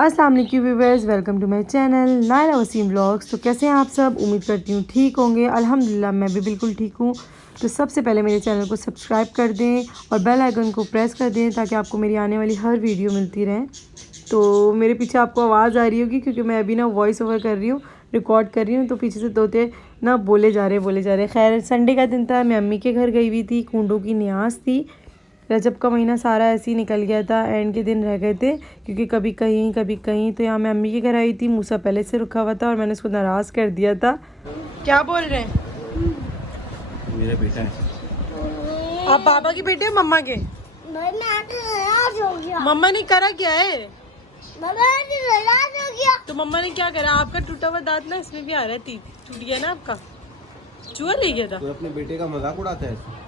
अस्सलाम वालेकुम viewers, welcome to my channel Naira Waseem vlogs. तो कैसे हैं आप सब? उम्मीद करती हूँ ठीक होंगे। अल्हम्दुलिल्लाह मैं भी बिल्कुल ठीक हूँ। तो सबसे पहले मेरे चैनल को सब्सक्राइब कर दें और बेल आइकन को प्रेस कर दें ताकि आपको मेरी आने वाली हर वीडियो मिलती रहे। तो मेरे पीछे आपको आवाज़ आ रही होगी क्योंकि मैं अभी ना वॉइस ओवर कर रही हूँ, रिकॉर्ड कर रही हूँ। तो पीछे से तोते ना बोले जा रहे। खैर संडे का दिन था, मैं अम्मी के घर गई हुई थी, कूंडों की न्यास थी। रजब का महीना सारा ऐसे ही निकल गया था, एंड के दिन रह गए थे क्योंकि कभी कहीं। तो यहाँ मैं अम्मी के घर आई थी, मूसा पहले से रुका हुआ था और मैंने उसको नाराज़ कर दिया था। क्या बोल रहे हैं? मेरा बेटा है। आप पापा के बेटे हो मम्मा के? मम्मा ने करा क्या है? तो मम्मा ने क्या करा? आपका टूटा हुआ दांत ना इसमें भी आ रहा थी, टूट गया ना आपका, चूहा ले गया था। तो अपने बेटे का मजाक उड़ाता है।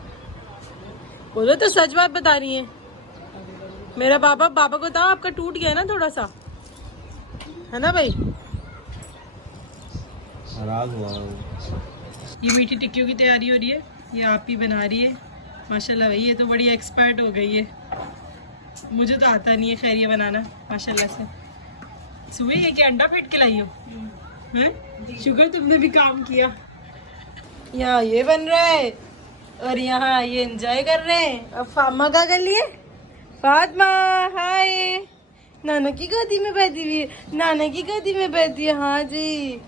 बोलो तो सच बात बता रही है। मेरा पापा को बताओ आपका टूट गया ना थोड़ा सा, है ना भाई? नाराज हुआ। ये मीठी टिक्कियों की तैयारी हो रही है, ये आप ही बना रही है। माशाल्लाह भाई, ये तो बड़ी एक्सपर्ट हो गई है। मुझे तो आता नहीं है खैर ये बनाना, माशाल्लाह से। सुबह ये क्या अंडा फेंट के लाई हो? हैं? शुक्र तुमने भी काम किया। यहाँ ये बन रहा है और यहाँ ये एंजॉय कर रहे हैं। अब फामा क्या कर लिए? फातिमा हाय, नाना की गोदी में बैठी हुई है, नाना की गोदी में बैठी है। हाँ जी,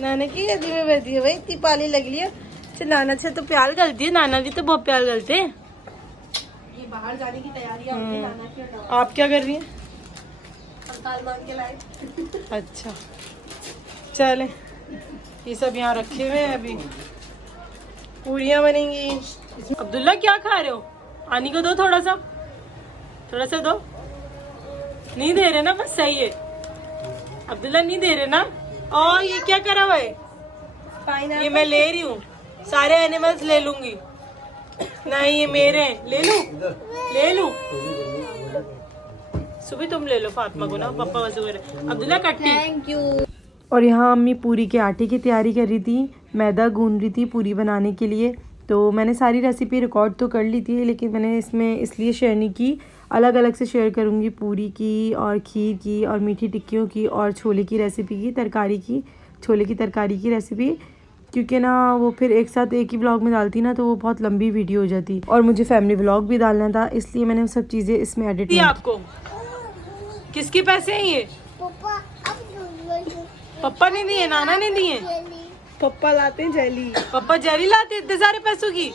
नाना की गोदी में बैठी है। भाई इतनी पाली लग रही है। अच्छा नाना से तो प्यार करती है, नाना भी तो बहुत प्यार करते हैं। ये बाहर जाने की तैयारी है नाना की। आप क्या कर रही हैं? कंकाल मांग के लाए। अच्छा चले, ये सब यहाँ रखे हुए हैं, अभी पूरियाँ बनेंगी। अब्दुल्ला क्या खा रहे हो? आनी को दो, थोड़ा सा दो। नहीं दे रहे ना, बस सही है। अब्दुल्ला नहीं दे रहे ना। और ये क्या करा हुआ है? ये मैं ले रही हूँ, सारे एनिमल्स ले लूंगी। नहीं ये मेरे हैं, ले लूं। सुबह तुम ले लो फातिमा को ना, पापा वजू अब्दुल्ला कट्टी। Thank you. और यहाँ अम्मी पूरी के आटे की तैयारी कर रही थी, मैदा गूंद रही थी पूरी बनाने के लिए। तो मैंने सारी रेसिपी रिकॉर्ड तो कर ली थी, लेकिन मैंने इसमें इसलिए शेयर नहीं की, अलग अलग से शेयर करूँगी। पूरी की और खीर की और मीठी टिक्कियों की और छोले की रेसिपी की, छोले की तरकारी की रेसिपी, क्योंकि ना वो फिर एक साथ एक ही व्लॉग में डालती ना तो वो बहुत लंबी वीडियो हो जाती और मुझे फैमिली व्लॉग भी डालना था, इसलिए मैंने सब चीज़ें इसमें एडिट की। आपको किसके पैसे हैं ये? पप्पा ने दिए, नाना ने दिए? पप्पा लाते हैं जेली। पप्पा जेली लाते इतने सारे पैसों की?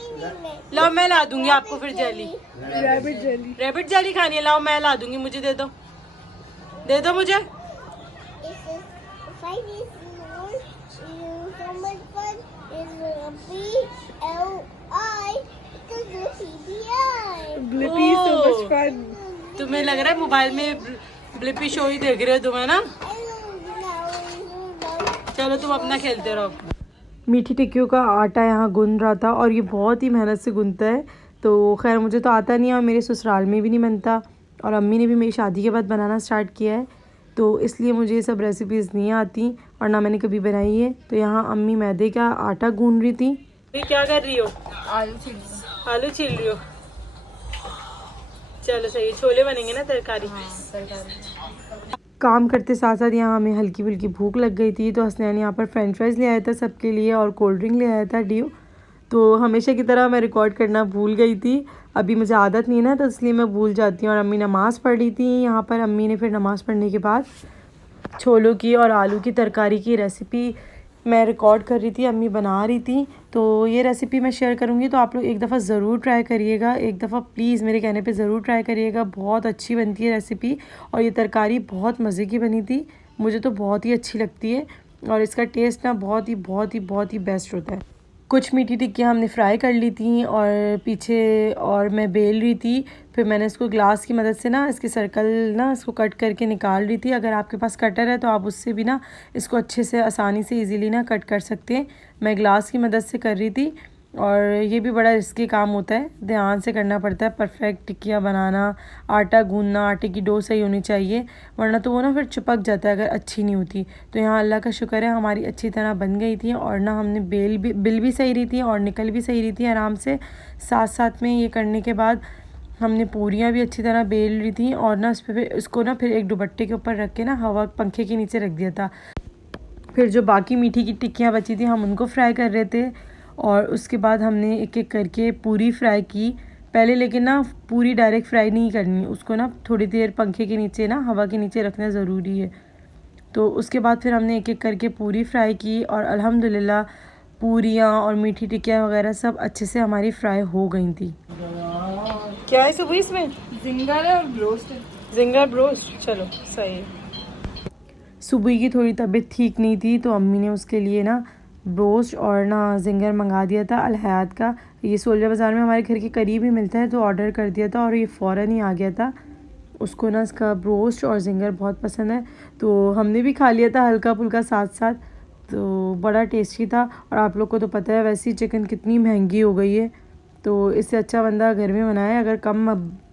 लाओ मैं ला दूंगी आपको फिर जेली। रैबिट जेली खानी है? लाओ मैं ला दूंगी, मुझे दे दो मुझे। तुम्हें लग रहा है मोबाइल में ब्लिपी शो ही देख रहे हो तुम, है ना? चलो तुम अपना खेलते रहो। मीठी टिक्कियों का आटा यहाँ गूंद रहा था और ये बहुत ही मेहनत से गूंदता है। तो खैर मुझे तो आता नहीं है और मेरे ससुराल में भी नहीं बनता, और अम्मी ने भी मेरी शादी के बाद बनाना स्टार्ट किया है, तो इसलिए मुझे ये सब रेसिपीज़ नहीं आती और ना मैंने कभी बनाई है। तो यहाँ अम्मी मैदे का आटा गूंद रही थी। ये क्या कर रही हो? आलू छील रही हो? चलो सही है, छोले बनेंगे ना तरकारी। काम करते साथ साथ यहाँ हमें हल्की फुल्की भूख लग गई थी, तो हसनैन यहाँ पर फ्रेंच फ्राइज़ ले आया था सबके लिए और कोल्ड ड्रिंक ले आया था ड्यू। तो हमेशा की तरह मैं रिकॉर्ड करना भूल गई थी, अभी मुझे आदत नहीं है ना, तो इसलिए मैं भूल जाती हूँ। और अम्मी नमाज़ पढ़ रही थी यहाँ पर। अम्मी ने फिर नमाज़ पढ़ने के बाद छोलों की और आलू की तरकारी की रेसिपी मैं रिकॉर्ड कर रही थी, अम्मी बना रही थी। तो ये रेसिपी मैं शेयर करूँगी, तो आप लोग एक दफ़ा ज़रूर ट्राई करिएगा, एक दफ़ा प्लीज़ मेरे कहने पे ज़रूर ट्राई करिएगा। बहुत अच्छी बनती है रेसिपी और ये तरकारी बहुत मज़े की बनी थी, मुझे तो बहुत ही अच्छी लगती है और इसका टेस्ट ना बहुत ही बेस्ट होता है। कुछ मीठी टिक्कियाँ हमने फ्राई कर ली थी और पीछे और मैं बेल रही थी। फिर मैंने इसको ग्लास की मदद से ना इसके सर्कल ना इसको कट करके निकाल रही थी। अगर आपके पास कटर है तो आप उससे भी ना इसको अच्छे से आसानी से इजीली ना कट कर सकते हैं। मैं ग्लास की मदद से कर रही थी और ये भी बड़ा रिस्की काम होता है, ध्यान से करना पड़ता है। परफेक्ट टिक्कियाँ बनाना, आटा गूंदना, आटे की डो सही होनी चाहिए, वरना तो वो ना फिर चिपक जाता है अगर अच्छी नहीं होती। तो यहाँ अल्लाह का शुक्र है हमारी अच्छी तरह बन गई थी और ना हमने बिल भी सही रही थी और निकल भी सही रही थी आराम से। साथ साथ में ये करने के बाद हमने पूरियाँ भी अच्छी तरह बेल ली थी और ना इसको ना फिर एक दुपट्टे के ऊपर रख के ना हवा पंखे के नीचे रख दिया था। फिर जो बाकी मीठी की टिक्कियाँ बची थी हम उनको फ्राई कर रहे थे और उसके बाद हमने एक एक करके पूरी फ्राई की पहले, लेकिन ना पूरी डायरेक्ट फ्राई नहीं करनी, उसको ना थोड़ी देर पंखे के नीचे ना हवा के नीचे रखना ज़रूरी है। तो उसके बाद फिर हमने एक एक करके पूरी फ्राई की और अल्हम्दुलिल्लाह पूरियाँ और मीठी टिक्कियाँ वगैरह सब अच्छे से हमारी फ्राई हो गई थी। क्या है सुबह इसमें? जिंगर है और ब्रोस्ट है। जिंगर ब्रोस्ट, चलो सही है। सुबह की थोड़ी तबीयत ठीक नहीं थी तो अम्मी ने उसके लिए ना ब्रोस्ट और ना जिंगर मंगा दिया था अल हयात का। ये सोल्जर बाज़ार में हमारे घर के करीब ही मिलता है तो ऑर्डर कर दिया था और ये फ़ौरन ही आ गया था। उसको ना इसका ब्रोस्ट और जिंगर बहुत पसंद है तो हमने भी खा लिया था हल्का फुल्का साथ साथ, तो बड़ा टेस्टी था। और आप लोग को तो पता है वैसे ही चिकन कितनी महंगी हो गई है, तो इससे अच्छा बंदा घर में बनाए। अगर कम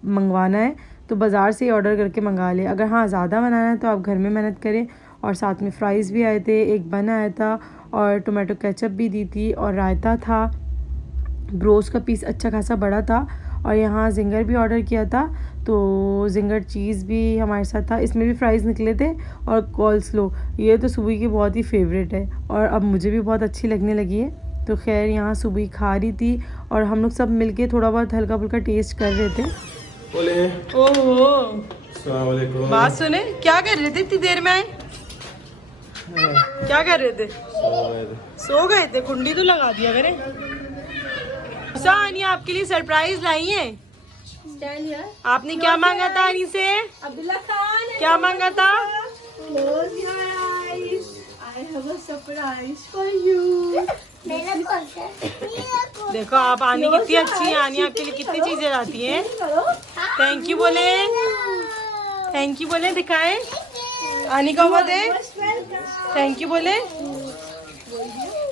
मंगवाना है तो बाज़ार से ही ऑर्डर करके मंगा ले, अगर हाँ ज़्यादा बनाना है तो आप घर में मेहनत करें। और साथ में फ़्राइज़ भी आए थे, एक बन आया था और टोमेटो केचप भी दी थी और रायता था। ब्रोस्ट का पीस अच्छा खासा बड़ा था और यहाँ जिंगर भी ऑर्डर किया था तो जिंगर चीज़ भी हमारे साथ था। इसमें भी फ्राइज़ निकले थे और कॉल्स्लो, ये तो सुबह की बहुत ही फेवरेट है और अब मुझे भी बहुत अच्छी लगने लगी है। तो खैर यहाँ सुबह खा रही थी और हम लोग सब मिलके थोड़ा बहुत हल्का फुल्का टेस्ट कर रहे थे। ओहो, बात सुने, क्या कर रहे थे इतनी देर में आए? क्या कर रहे थे? सो गए थे। कुंडी तो लगा दिया करें। आनी आपके लिए सरप्राइज लाई है। आपने क्या मांगा था आनी से? अब्दुल्ला खान, क्या मांगा था? Close your eyes. I have a surprise for you. देखो आप आनी कितनी अच्छी है, आनी आपके लिए कितनी चीजें लाती हैं। थैंक यू बोले, थैंक यू बोले, दिखाएं आनी का हुआ दे, थैंक यू बोले,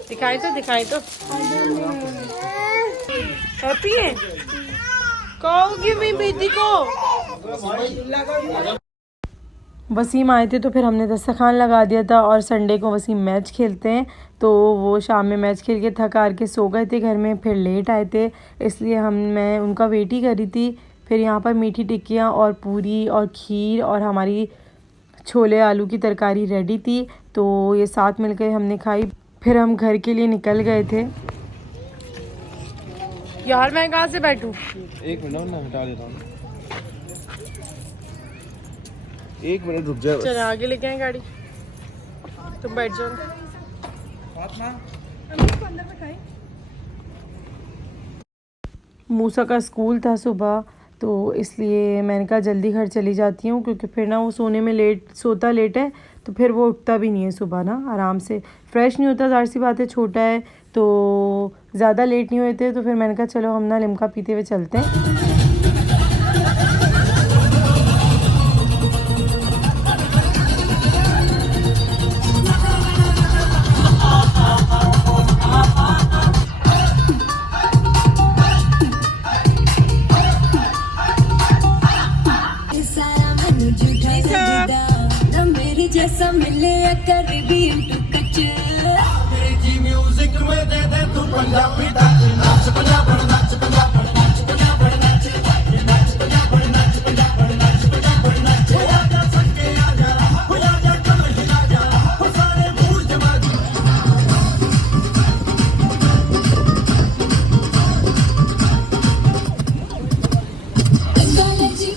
दिखाई तो दिखाई तो। हैप्पी है? कहोगी मेरी बेटी को? वसीम आए थे तो फिर हमने दस्तरखान लगा दिया था और संडे को वसीम मैच खेलते हैं तो वो शाम में मैच खेल के थक हार के सो गए थे घर में, फिर लेट आए थे इसलिए मैं उनका वेट ही कर रही थी। फिर यहाँ पर मीठी टिक्कियाँ और पूरी और खीर और हमारी छोले आलू की तरकारी रेडी थी तो ये साथ मिलकर हमने खाई। फिर हम घर के लिए निकल गए थे। यार मैं कहाँ से बैठूं? एक मिनट ना हटा देता हूँ, एक मिनट रुक जाए। चलो आगे लेके आए गाड़ी, तुम बैठ जाओ। मूसा का स्कूल था सुबह तो इसलिए मैंने कहा जल्दी घर चली जाती हूँ क्योंकि फिर ना वो सोने में सोता लेट है तो फिर वो उठता भी नहीं है सुबह ना आराम से, फ्रेश नहीं होता। ज़ाहिर सी बात है छोटा है तो ज़्यादा लेट नहीं हुए थे तो फिर मैंने कहा चलो हम ना लिम्का पीते हुए चलते हैं। जैसा मिले करीबी अंग्रेजी म्यूजिक में दे दे तू पंजाबी नाच पंजाब नाच पंजाब नाच पंजाब नाच नाच पंजाब नाच पंजाब नाच पंजाब नाच हो जा सके आ जा हो जा कम हिला जा हो सारे भूल जमा जी।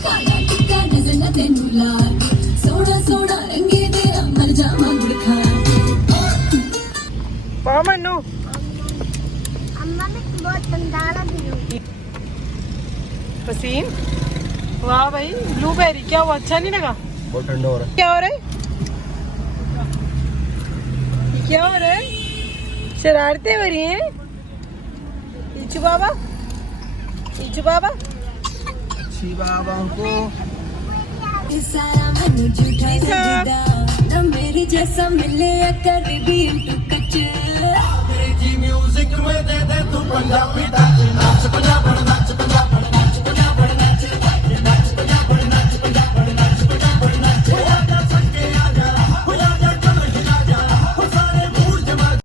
काला टिक्का नजर न तेनू लाल सोना सोना रंगे मन्नू अम्मा में बहुत ठंडा भी वसीम, वाह भाई ब्लूबेरी, क्या हुआ? अच्छा नहीं लगा? बहुत ठंडा हो रहा है। क्या हो रहा है? क्या हो रहा है? शरारतें हो रही हैं इचू बाबा, इचू बाबा। शी बाबा को सारा मन झूठा मेरी जैसा मिले करीबी अंगरेजी म्यूजिक में दे दे तू पंजाबी